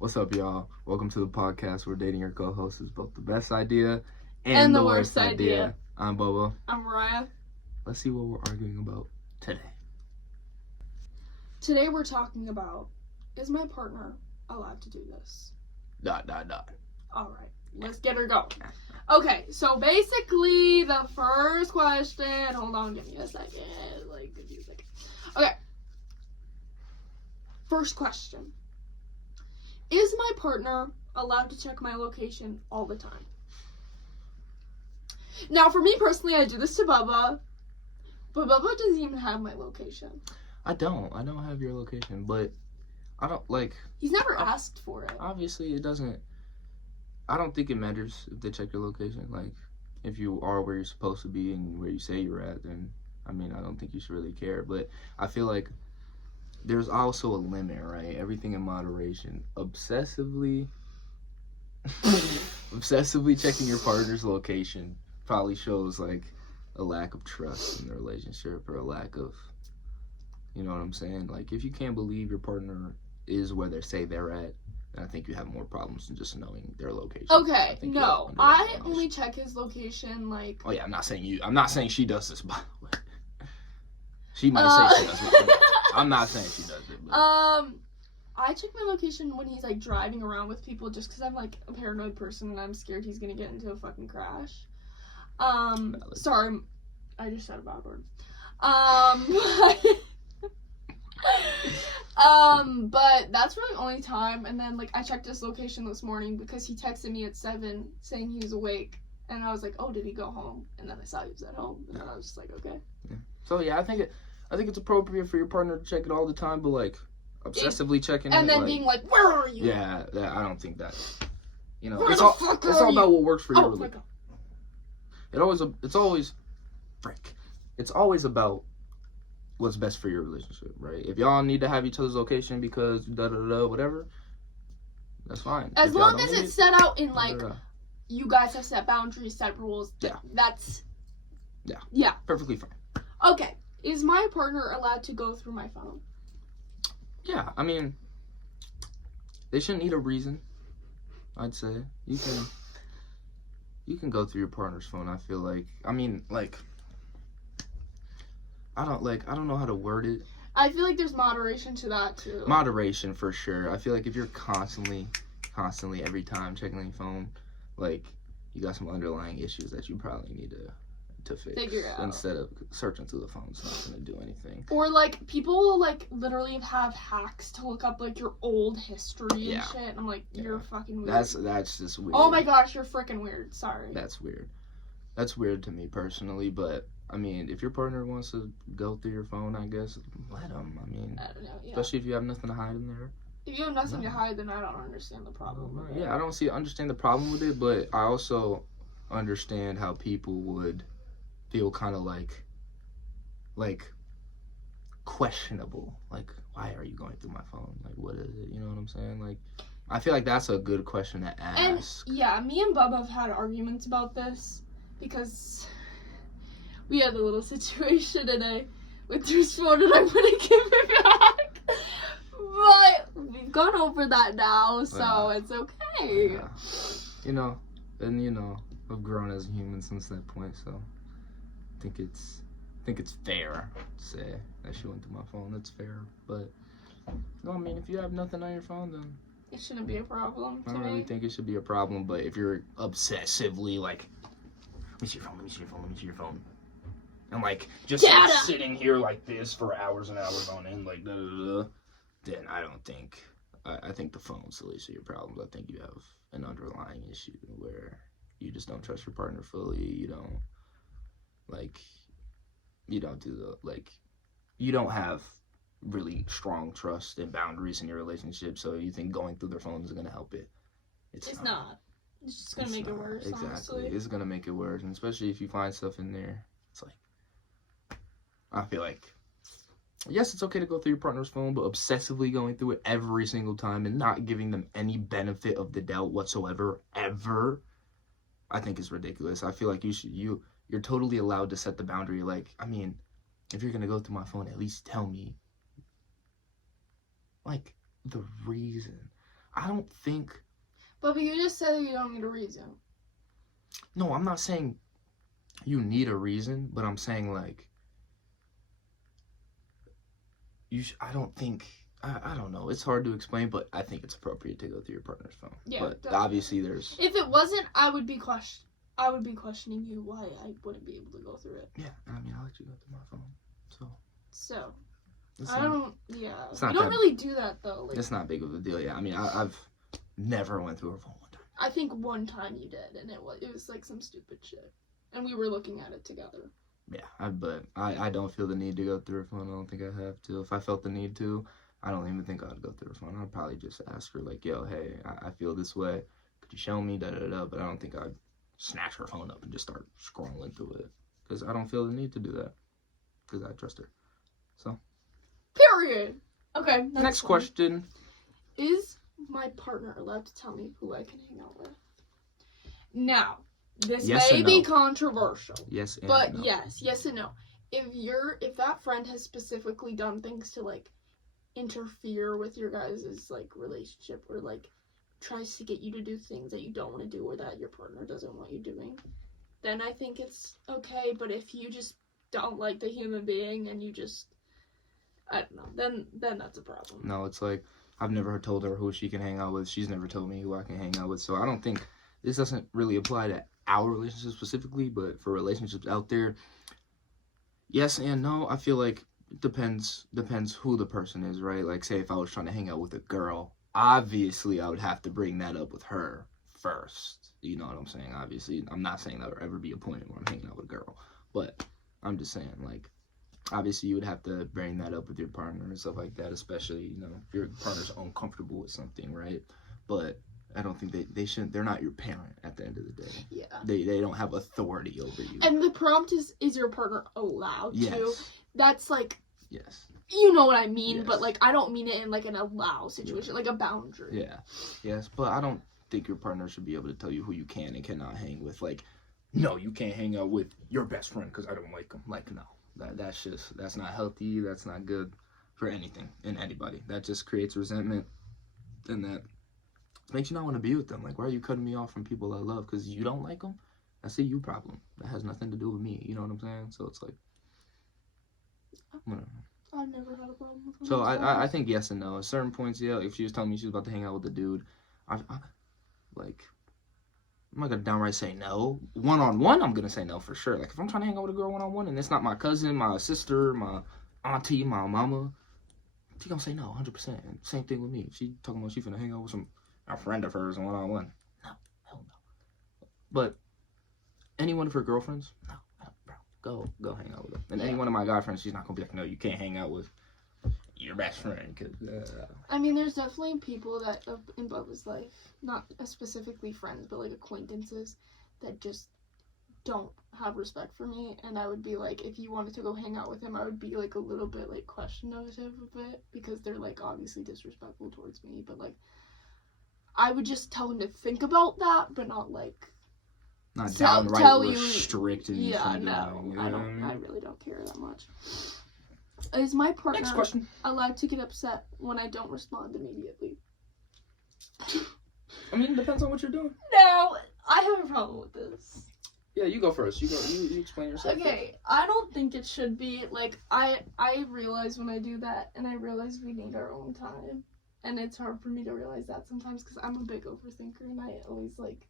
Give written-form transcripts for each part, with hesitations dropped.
What's up, y'all? Welcome to the podcast where dating your co-host is both the best idea and the worst idea. I'm Bubba. I'm Mariah. Let's see what we're arguing about today. Today we're talking about, is my partner allowed to do this? ... Alright, let's get her going. Okay, so basically the first question, hold on, give me a second. Okay. First question. Is my partner allowed to check my location all the time? Now, for me personally, I do this to Bubba, but Bubba doesn't even have my location. I don't have your location, but I don't, he's never asked for it. Obviously, it doesn't, I don't think it matters if they check your location. If you are where you're supposed to be and where you say you're at, then, I don't think you should really care. But I feel like there's also a limit, right? Everything in moderation. Obsessively checking your partner's location probably shows, a lack of trust in the relationship, or a lack of, you know what I'm saying? If you can't believe your partner is where they say they're at, I think you have more problems than just knowing their location. Okay, no. I only check his location, Oh, yeah, I'm not saying she does this, by the way. She might say she does it. I'm not saying she does it. But... I check my location when he's, driving around with people just because I'm, a paranoid person and I'm scared he's gonna get into a fucking crash. Sorry, I just said a bad word. But that's really the only time. And then, I checked his location this morning because he texted me at 7 saying he was awake. And I was like, oh, did he go home? And then I saw he was at home. And then I was just like, okay. Yeah. So, yeah, I think it's appropriate for your partner to check it all the time, but, obsessively checking and it. then being like, where are you? Yeah, I don't think that. Where it's the all, fuck it's are all you? about what works for your Oh, my relationship. God. It's always about what's best for your relationship, right? If y'all need to have each other's location because whatever, that's fine. As long as it's set out in you guys have set boundaries, set rules. Yeah. That's. Yeah. Perfectly fine. Okay. Is my partner allowed to go through my phone? Yeah, they shouldn't need a reason. I'd say you can go through your partner's phone. I feel like I don't know how to word it. I feel like there's moderation to that too. Moderation for sure. I feel like if you're constantly every time checking your phone, you got some underlying issues that you probably need to fix. Figure out. Instead of searching through the phone, it's not gonna do anything. Or people will literally have hacks to look up your old history and shit. And I'm like, you're fucking weird. That's just weird. Oh my gosh, you're freaking weird. Sorry. That's weird. That's weird to me personally, but if your partner wants to go through your phone, I guess let them. I don't know. Yeah. Especially if you have nothing to hide in there. If you have nothing to hide, then I don't understand the problem. Yeah, I don't understand the problem with it, but I also understand how people would feel kind of questionable. Why are you going through my phone? What is it? You know what I'm saying? I feel like that's a good question to ask. And yeah, me and Bubba have had arguments about this because we had a little situation today with his phone and I wouldn't give it back. But we've gone over that now, so it's okay. I've grown as a human since that point, so I think it's fair to say that she went through my phone. That's fair, but no, if you have nothing on your phone, then it shouldn't be a problem. I don't really think it should be a problem. But if you're obsessively let me see your phone, and just sitting here like this for hours and hours on end, then I don't think. I think the phone's the least of your problems. I think you have an underlying issue where you just don't trust your partner fully. You don't you don't have really strong trust and boundaries in your relationship, so you think going through their phone is going to help it. It's not. It's just going to make it worse, exactly. Honestly. It's going to make it worse, and especially if you find stuff in there. It's I feel yes, it's okay to go through your partner's phone, but obsessively going through it every single time and not giving them any benefit of the doubt whatsoever, ever, I think is ridiculous. I feel like you're totally allowed to set the boundary. If you're going to go through my phone, at least tell me, the reason. I don't think. But you just said you don't need a reason. No, I'm not saying you need a reason, but I'm saying like I don't think. I don't know. It's hard to explain, but I think it's appropriate to go through your partner's phone. Yeah, But definitely. obviously, there's. If it wasn't, I would be questioning you why I wouldn't be able to go through it. Yeah, I mean, I let you go through my phone, So it's I not, don't. Yeah, it's we not don't that- really do that though. Like, it's not big of a deal. Yeah, I mean, I've never went through her phone one time. I think one time you did, and it was like some stupid shit, and we were looking at it together. Yeah, but I don't feel the need to go through her phone. I don't think I have to. If I felt the need to, I don't even think I'd go through her phone. I'd probably just ask her like, "Yo, hey, I feel this way. Could you show me?" Da da da. But I don't think I'd snatch her phone up and just start scrolling through it because I don't feel the need to do that because I trust her. Period. Okay. Next question. Is my partner allowed to tell me who I can hang out with? Now, this Yes may and be no. controversial, Yes and but no. yes and no. If that friend has specifically done things to like interfere with your guys' like relationship, or like tries to get you to do things that you don't want to do or that your partner doesn't want you doing, then I think it's okay. But if you just don't like the human being and you just, I don't know, then that's a problem. No, it's like I've never told her who she can hang out with. She's never told me who I can hang out with. So I don't think this doesn't really apply to our relationship specifically, but for relationships out there, yes and no. I feel like it depends who the person is, right? Like say if I was trying to hang out with a girl, obviously I would have to bring that up with her first. You know what I'm saying? Obviously, I'm not saying that would ever be a point where I'm hanging out with a girl, but I'm just saying like obviously you would have to bring that up with your partner and stuff like that, especially, you know, if your partner's uncomfortable with something, right? But I don't think they shouldn't. They're not your parent at the end of the day. Yeah. They don't have authority over you. And the prompt is your partner allowed to? Yes. That's like, Yes. you know what I mean, Yes. but like I don't mean it in like an allow situation, like a boundary. Yeah. Yes, but I don't think your partner should be able to tell you who you can and cannot hang with. Like, no, you can't hang out with your best friend because I don't like him. Like, no. That's not healthy. That's not good for anything and anybody. That just creates resentment, and that makes you not want to be with them. Like, why are you cutting me off from people I love because you don't like them? That's a you problem. That has nothing to do with me. You know what I'm saying? So it's like, whatever. I've never had a problem with So women's I think yes and no. At certain points, yeah. If she was telling me she was about to hang out with a dude, I'm not gonna downright say no. One-on-one, I'm gonna say no for sure. Like if I'm trying to hang out with a girl one-on-one and it's not my cousin, my sister, my auntie, my mama, she gonna say no, 100%. Same thing with me. If she talking about she finna hang out with a friend of hers one-on-one, no, hell no. But any one of her girlfriends, no, bro, go hang out with them. And any one of my guy friends, she's not gonna be like, no, you can't hang out with your best friend. Cause, I mean, there's definitely people that in Bubba's life, not specifically friends, but like acquaintances, that just don't have respect for me. And I would be like, if you wanted to go hang out with him, I would be like a little bit like questionative of it because they're like obviously disrespectful towards me. But like, I would just tell him to think about that, but not like. not tell downright you- restricting you Yeah, from no, doing, you I know what don't. mean? I really don't care that much. Is my partner Next question. allowed to get upset when I don't respond immediately? I mean, it depends on what you're doing. No, I have a problem with this. Yeah, you go first. You explain yourself. Okay, I don't think it should be like I realize when I do that, and I realize we need our own time, and it's hard for me to realize that sometimes because I'm a big overthinker, and I always like.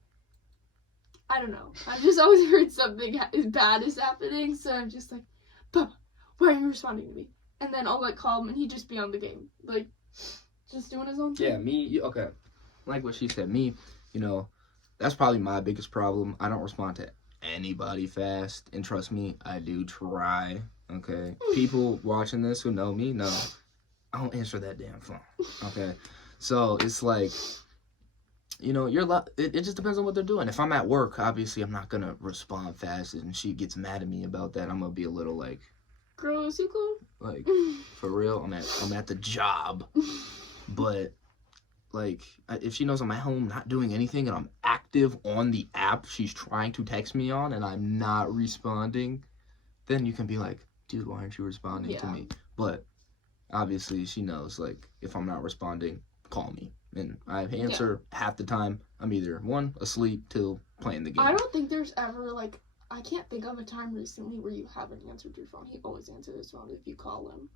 I don't know. I've just always heard something bad is happening, so I'm just like, Bubba, why are you responding to me? And then I'll like call him, and he'd just be on the game, like, just doing his own thing. Yeah, me. Okay, like what she said. Me, you know, that's probably my biggest problem. I don't respond to anybody fast, and trust me, I do try. Okay, people watching this who know me know I don't answer that damn phone. Okay, so it's like. You know, it just depends on what they're doing. If I'm at work, obviously I'm not gonna respond fast, and she gets mad at me about that. I'm gonna be a little like, Girl, is you cool? like for real. I'm at the job, but like if she knows I'm at home not doing anything and I'm active on the app she's trying to text me on and I'm not responding, then you can be like, dude, why aren't you responding to Yeah. me? But obviously she knows like if I'm not responding, call me. And I answer half the time. I'm either one, asleep, two, playing the game. I don't think there's ever, like, I can't think of a time recently where you haven't answered your phone. He always answers his phone if you call him.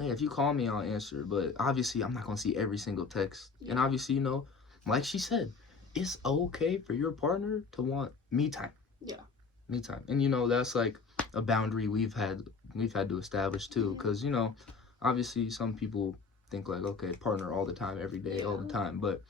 Yeah, if you call me, I'll answer. But obviously, I'm not going to see every single text. Yeah. And obviously, you know, like she said, it's okay for your partner to want me time. Yeah. Me time. And, you know, that's like a boundary we've had to establish, too. Because, you know, obviously, some people think like, okay, partner all the time, every day, all the time. But,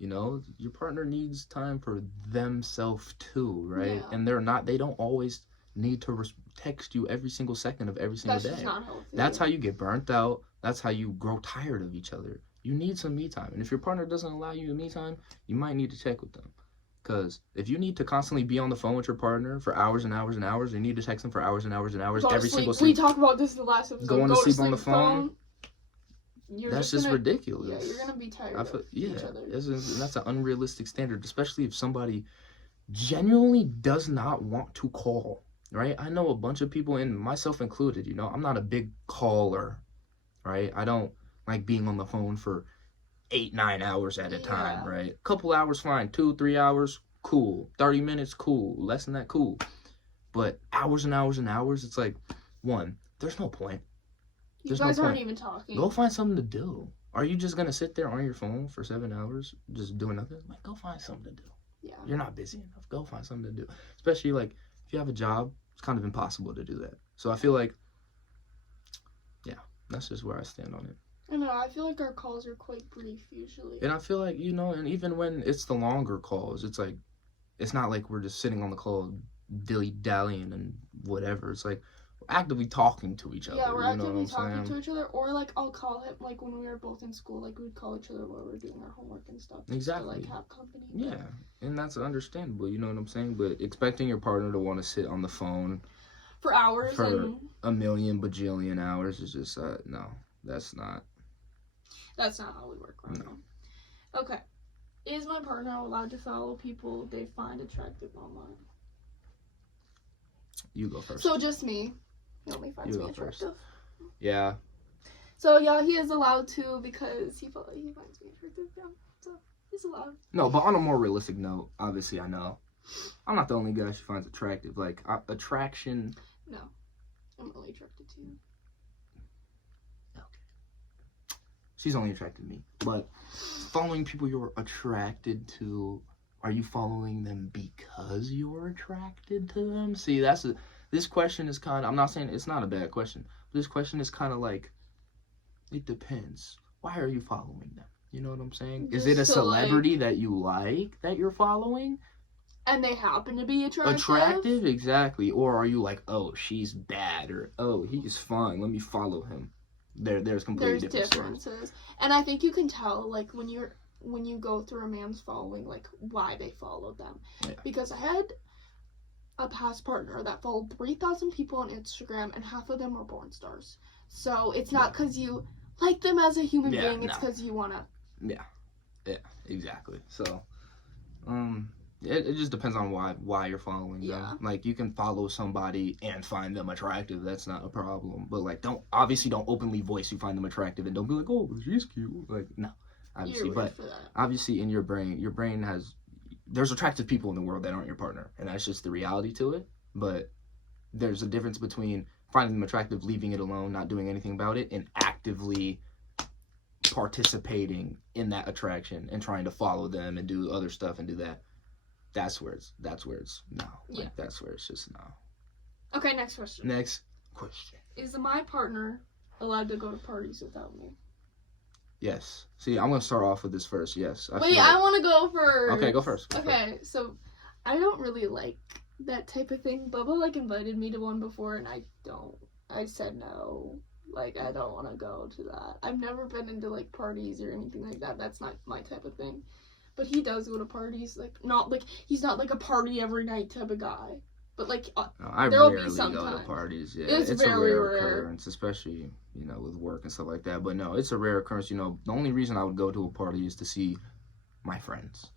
you know, your partner needs time for themselves, too, right? Yeah. And they don't always need to text you every single second of every single day. That's just not healthy. That's how you get burnt out. That's how you grow tired of each other. You need some me time. And if your partner doesn't allow you me time, you might need to check with them. Because if you need to constantly be on the phone with your partner for hours and hours and hours, you need to text them for hours and hours and hours every single sleep. We talked about this in the last episode. Going to sleep on the phone. That's just ridiculous. Yeah, you're going to be tired of each other. That's an unrealistic standard, especially if somebody genuinely does not want to call. Right? I know a bunch of people, and myself included, you know, I'm not a big caller, right? I don't like being on the phone for 8-9 hours at a time, right? Couple hours, fine. 2-3 hours, cool. 30 minutes, cool. Less than that, cool. But hours and hours and hours, it's like, one, there's no point. You guys aren't even talking. Go find something to do. Are you just going to sit there on your phone for 7 hours just doing nothing? Like, go find something to do. Yeah. You're not busy enough. Go find something to do. Especially, like, if you have a job, it's kind of impossible to do that. So I feel like, yeah, that's just where I stand on it. I know, I feel like our calls are quite brief usually. And I feel like, you know, and even when it's the longer calls, it's like, it's not like we're just sitting on the call dilly-dallying and whatever. It's like, we're actively talking to each other. Yeah, we're actively talking to each other. Or, like, I'll call him, like, when we were both in school, like, we'd call each other while we were doing our homework and stuff. Exactly. To, like, have company. Yeah, and that's understandable, you know what I'm saying? But expecting your partner to want to sit on the phone for hours for a million bajillion hours is just, no, that's not. That's not how we work right now. Okay. Is my partner allowed to follow people they find attractive online? You go first. So just me. He only finds me attractive. First. Yeah. So yeah, he is allowed to because he finds me attractive. Yeah. So he's allowed. No, but on a more realistic note, obviously I know I'm not the only guy she finds attractive. Like attraction. No, I'm only attracted to you. She's only attracted to me. But following people you're attracted to, are you following them because you're attracted to them? See, this question is kind of, I'm not saying it's not a bad question. But this question is kind of like, it depends. Why are you following them? You know what I'm saying? Is it a celebrity that you like that you're following? And they happen to be attractive? Attractive, exactly. Or are you like, oh, she's bad, or oh, he's fine, let me follow him. There's completely different differences. And I think you can tell, like, when you go through a man's following, like, why they follow them. Yeah. Because I had a past partner that followed 3,000 people on Instagram, and half of them were porn stars. So it's not because you like them as a human being, it's because you want to. Yeah, exactly. So, it just depends on why you're following them. Like, you can follow somebody and find them attractive. That's not a problem. But, like, don't openly voice you find them attractive, and don't be like, oh, she's cute. Like, no. Obviously, but obviously in your brain there's attractive people in the world that aren't your partner. And that's just the reality to it. But there's a difference between finding them attractive, leaving it alone, not doing anything about it, and actively participating in that attraction and trying to follow them and do other stuff and do that. That's where it's no. Yeah. Like, that's where it's just no. Okay, next question. Is my partner allowed to go to parties without me? Yes. See, I'm going to start off with this first. Yes. I want to go first. Okay, go first. So I don't really like that type of thing. Bubba, like, invited me to one before, and I said no. Like, I don't want to go to that. I've never been into, like, parties or anything like that. That's not my type of thing. But he does go to parties, like, he's not, like, a party every night type of guy. But, like, there will be sometimes. Go to parties, yeah. It's a rare occurrence, especially, you know, with work and stuff like that. But, no, it's a rare occurrence. You know, the only reason I would go to a party is to see my friends.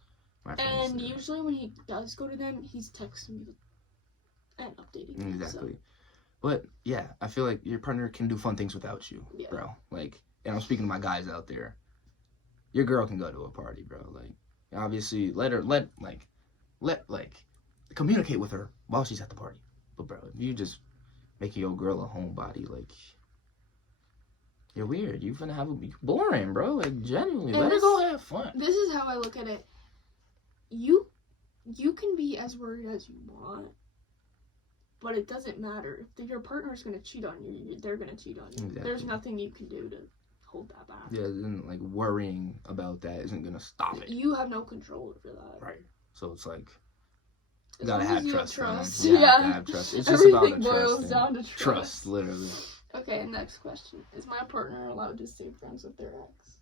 And usually when he does go to them, he's texting me and updating me. Exactly. So. But, yeah, I feel like your partner can do fun things without you, bro. Like, and I'm speaking to my guys out there. your girl can go to a party, bro. Like, obviously, let communicate with her while she's at the party. But bro, if you just making your girl a homebody, like, you're weird. You finna have you boring, bro. Like, genuinely, And let her go have fun. This is how I look at it. You can be as worried as you want, but it doesn't matter. If your partner's gonna cheat on you, they're gonna cheat on you. Exactly. There's nothing you can do to hold that back. Yeah, then like worrying about that isn't gonna stop it. You have no control over that. Right. So it's like, As gotta long as have you trust. for them. trust. Yeah, Yeah. gotta have trust. It's just Everything about the boils trust. down to Trust, literally. Okay, next question. Is my partner allowed to stay friends with their ex?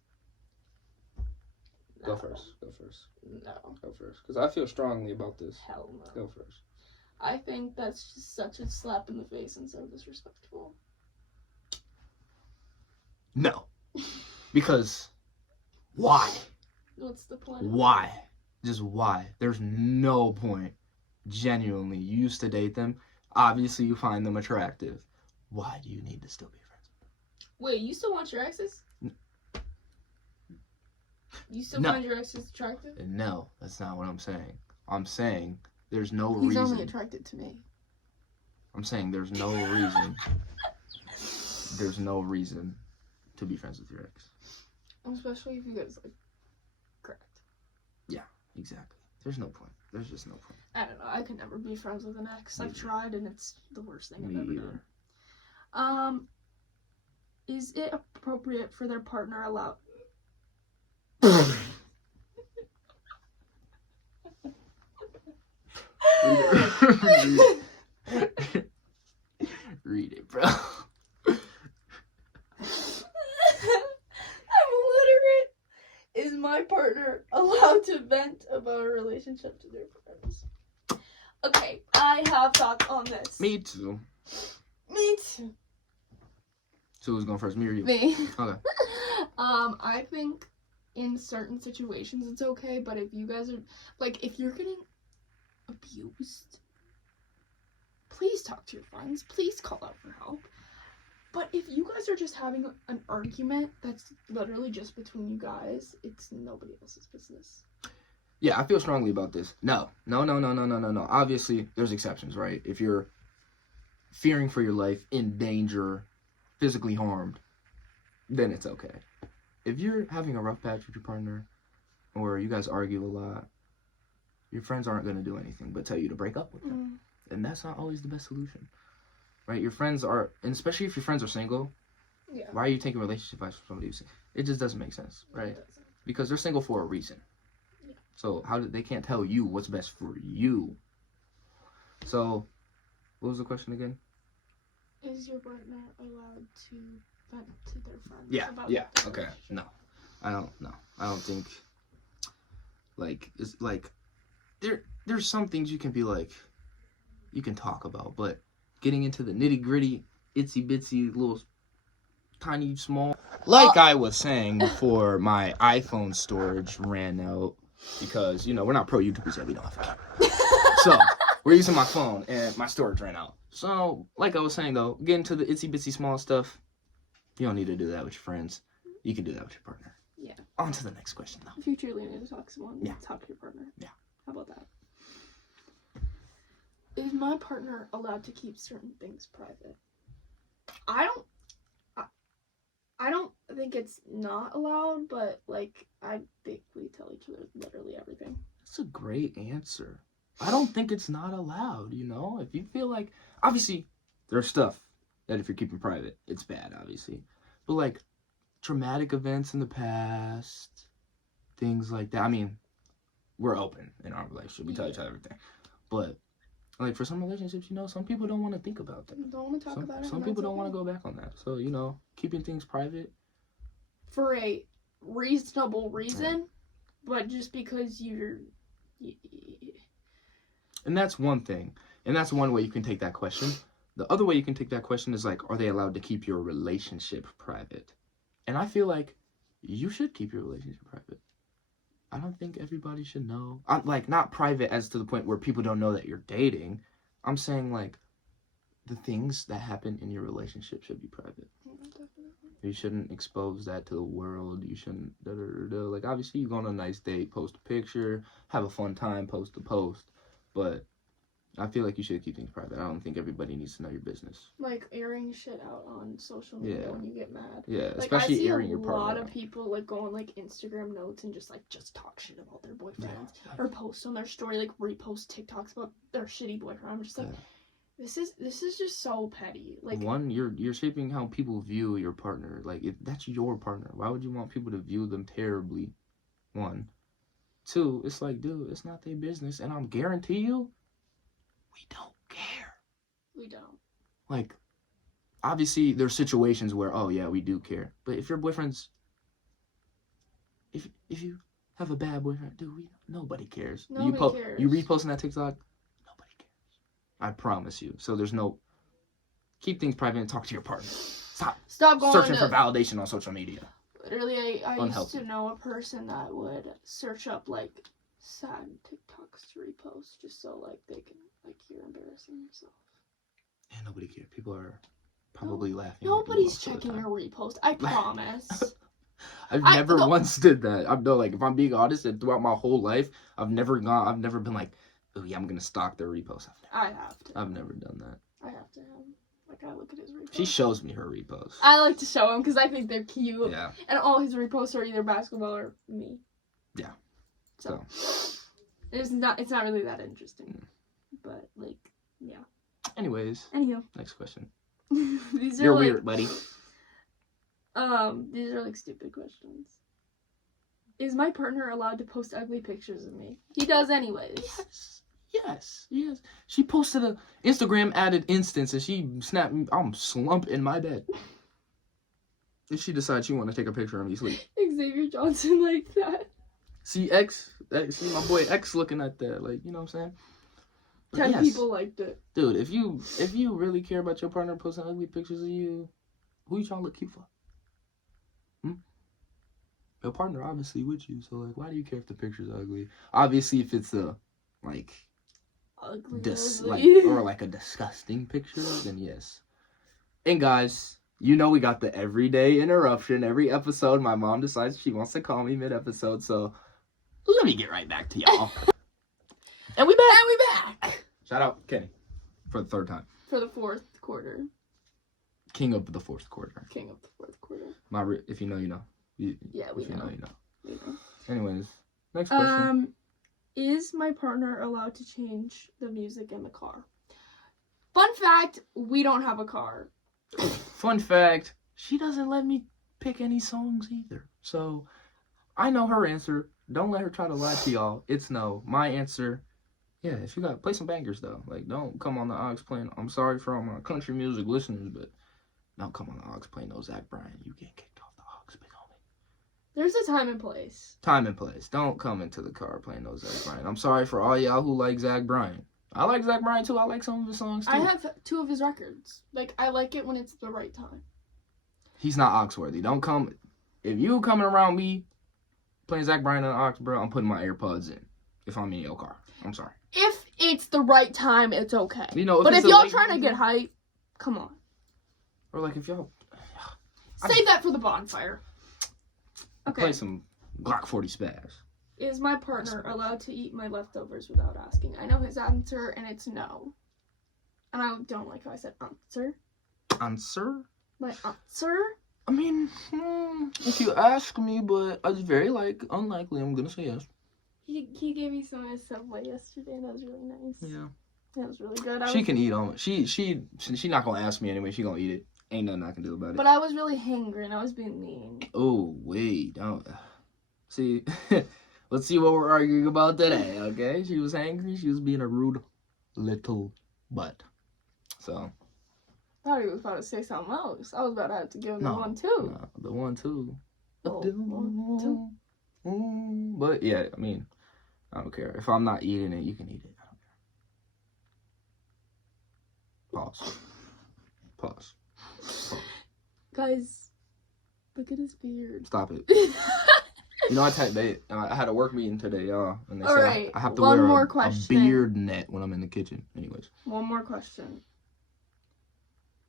Go No. first. Go first. No. Go first. Because I feel strongly about this. Hell no. Go first. I think that's just such a slap in the face and so disrespectful. No. Because why? What's the point? Why? Just why? There's no point. Genuinely, you used to date them. Obviously, you find them attractive. Why do you need to still be friends? Wait, you still want your exes? You still No. find your exes attractive? And no, that's not what I'm saying. I'm saying there's no He's reason. only attracted to me. I'm saying there's no reason. There's no reason to be friends with your ex. Especially if you guys like correct. Exactly. There's no point. There's just no point. I don't know. I could never be friends with an ex. Me I've either. tried and it's the worst thing I've Me ever either. done. Is it appropriate for their partner allowed? Read it, bro. I'm illiterate. Is my partner allowed to vent about a relationship to their friends? Okay, I have thoughts on this. Me too. Me too. So who's going first? Me or you? Me. Okay. I think in certain situations it's okay, but if you guys are like, if you're getting abused, please talk to your friends. Please call out for help. But if you guys are just having an argument that's literally just between you guys, it's nobody else's business. Yeah, I feel strongly about this. No. Obviously, there's exceptions, right? If you're fearing for your life, in danger, physically harmed, then it's okay. If you're having a rough patch with your partner, or you guys argue a lot, your friends aren't going to do anything but tell you to break up with them. And that's not always the best solution, right? Your friends are, and especially if your friends are single, Yeah. why are you taking relationship advice from somebody who's single? It just doesn't make sense, right? Because they're single for a reason. Yeah. So they can't tell you what's best for you. So, what was the question again? Is your partner allowed to vent to their friends? Yeah, about yeah, their okay. relationship? No, I don't think, like, it's like, there's some things you can be like, you can talk about, but getting into the nitty gritty, itsy bitsy, little, tiny, small. Like I was saying before, my iPhone storage ran out because, we're not pro YouTubers yet, we don't have a camera. So, we're using my phone and my storage ran out. So, like I was saying though, get into the itsy bitsy small stuff. You don't need to do that with your friends. You can do that with your partner. Yeah. On to the next question though. If you truly need to talk to someone, Yeah. talk to your partner. Yeah. How about that? Is my partner allowed to keep certain things private? I don't think it's not allowed, but like I think we tell each other literally everything. That's a great answer. I don't think it's not allowed, If you feel like, obviously, there's stuff that if you're keeping private, it's bad, obviously. But like, traumatic events in the past, things like that. I mean, we're open in our relationship. We tell each other everything. But, like, for some relationships, some people don't want to think about that. Don't want to talk about it. Some people don't want to go back on that. So, keeping things private. For a reasonable reason, but just because you're. And that's one thing. And that's one way you can take that question. The other way you can take that question is like, are they allowed to keep your relationship private? And I feel like you should keep your relationship private. I don't think everybody should know. I'm like, not private as to the point where people don't know that you're dating. I'm saying like the things that happen in your relationship should be private. You shouldn't expose that to the world. You shouldn't, like, obviously you go on a nice date, post a picture, have a fun time, post a post, but I feel like you should keep things private. I don't think everybody needs to know your business. Like airing shit out on social media when you get mad. Yeah, Like, especially airing your I see partner. a lot of people like go on like Instagram notes and just talk shit about their boyfriends or post on their story, like repost TikToks about their shitty boyfriend. I'm just like, this is just so petty. Like, one, you're shaping how people view your partner. Like, that's your partner. Why would you want people to view them terribly? One, two, it's like, dude, it's not their business, and I'm guarantee you, we don't care. We don't. Like, obviously, there's situations where, oh, yeah, we do care. But if your boyfriend's... If you have a bad boyfriend, dude, nobody cares. Nobody cares. You reposting that TikTok, nobody cares. I promise you. So there's no... Keep things private and talk to your partner. Stop going searching for validation on social media. Literally, I used to know a person that would search up, like, sad TikToks to repost just so, like, they can, like, you're embarrassing yourself. Yeah, nobody cares. People are probably laughing. Nobody's checking your repost. I promise. I've never once did that. I'm no, like, if I'm being honest, and throughout my whole life, I've never been like, oh yeah, I'm gonna stalk their repost. I have to. I've never done that. I have to. Like, I look at his reposts. She shows me her reposts. I like to show him because I think they're cute. Yeah. And all his reposts are either basketball or me. Yeah. So. It's not really that interesting. But, like, yeah. Anyways. Anywho. Next question. You're weird, buddy. These are, like, stupid questions. Is my partner allowed to post ugly pictures of me? He does anyways. Yes. She posted a Instagram added instance and she snapped me. I'm slumped in my bed. If she decides she want to take a picture of me sleep. Xavier Johnson like that. See my boy X looking at that, like, you know what I'm saying? 10 people liked it. Dude, if you really care about your partner posting ugly pictures of you, who you trying to look cute for? Your partner obviously with you, so, like, why do you care if the picture's ugly? Obviously, if it's a, like, ugly. or like a disgusting picture, then yes. And guys, you know we got the everyday interruption. Every episode, my mom decides she wants to call me mid-episode, so let me get right back to y'all. And we back! Shout out Kenny for the third time. For the fourth quarter. King of the fourth quarter. King of the fourth quarter. If you know, you know. Yeah, we know. You know. Anyways, next question. Is my partner allowed to change the music in the car? Fun fact, we don't have a car. Fun fact, she doesn't let me pick any songs either. So, I know her answer. Don't let her try to lie to y'all. It's no. My answer, yeah, if you got, play some bangers though. Like, don't come on the aux playing, I'm sorry for all my country music listeners, but don't come on the aux playing no Zach Bryan. You get kicked off the aux, big homie. There's a time and place. Time and place. Don't come into the car playing no Zach Bryan. I'm sorry for all y'all who like Zach Bryan. I like Zach Bryan too. I like some of his songs too. I have 2 of his records. Like, I like it when it's the right time. He's not aux-worthy. Don't come. If you coming around me playing Zach Bryan on aux, bro, I'm putting my AirPods in. If I'm in your car. I'm sorry. If it's the right time, it's okay. You know, but if y'all trying to get hype, come on. Or like if y'all... Save that for the bonfire. Okay. Play some Glock 40 spaz. Is my partner allowed to eat my leftovers without asking? I know his answer, and it's no. And I don't like how I said answer. Answer? My answer? I mean, if you ask me, but it's very, unlikely I'm gonna say yes. He gave me some of his Subway yesterday, and that was really nice. Yeah. That was really good. She can eat on it. She not gonna ask me anyway. She gonna eat it. Ain't nothing I can do about it. But I was really hungry, and I was being mean. Oh, wait. Don't. See... Let's see what we're arguing about today, okay? She was angry. She was being a rude little butt. So. I thought he was about to say something else. I was about to have to give him the 1-2. No, the 1-2. Oh, 1-2. But, yeah, I mean, I don't care. If I'm not eating it, you can eat it. I don't care. Pause. Guys, look at his beard. Stop it. You know, I had a work meeting today, y'all. And they said I have to wear a beard net when I'm in the kitchen. Anyways. One more question.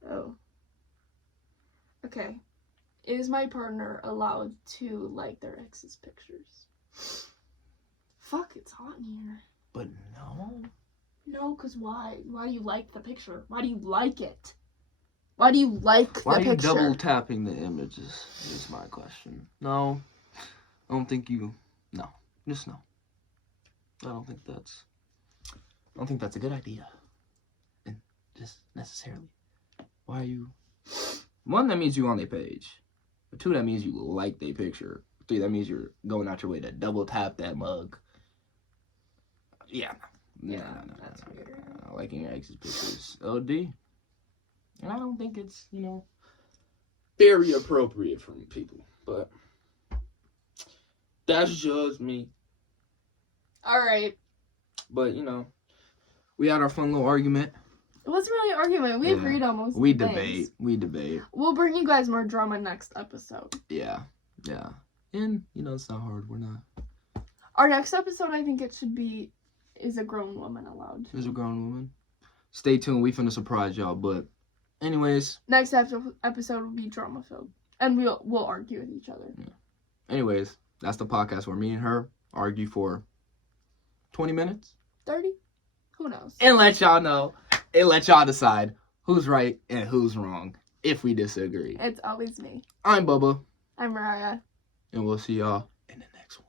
Oh. Okay. is my partner allowed to like their ex's pictures? Fuck, it's hot in here. But no. No, because why? Why do you like the picture? Why do you like it? Why do you like Why the are you picture? double tapping the images? Is my question. No. I don't think you... No. Just no. I don't think that's a good idea. And just necessarily. Why are you... 1, that means you on their page. 2, that means you like their picture. 3, that means you're going out your way to double tap that mug. Yeah. That's weird. Liking your ex's pictures. OD. And I don't think it's, very appropriate from people. But that's just me. Alright. But, we had our fun little argument. It wasn't really an argument. We Yeah. agreed on most We things. debate. We debate. We'll bring you guys more drama next episode. Yeah. Yeah. And, it's not hard. We're not. Our next episode, I think it should be, is a grown woman allowed? There's a grown woman. Stay tuned. We finna surprise y'all. But, anyways. Next episode will be drama filled. And we'll argue with each other. Yeah. Anyways, that's the podcast where me and her argue for 20 minutes. 30? Who knows? And let y'all know. And let y'all decide who's right and who's wrong if we disagree. It's always me. I'm Bubba. I'm Mariah. And we'll see y'all in the next one.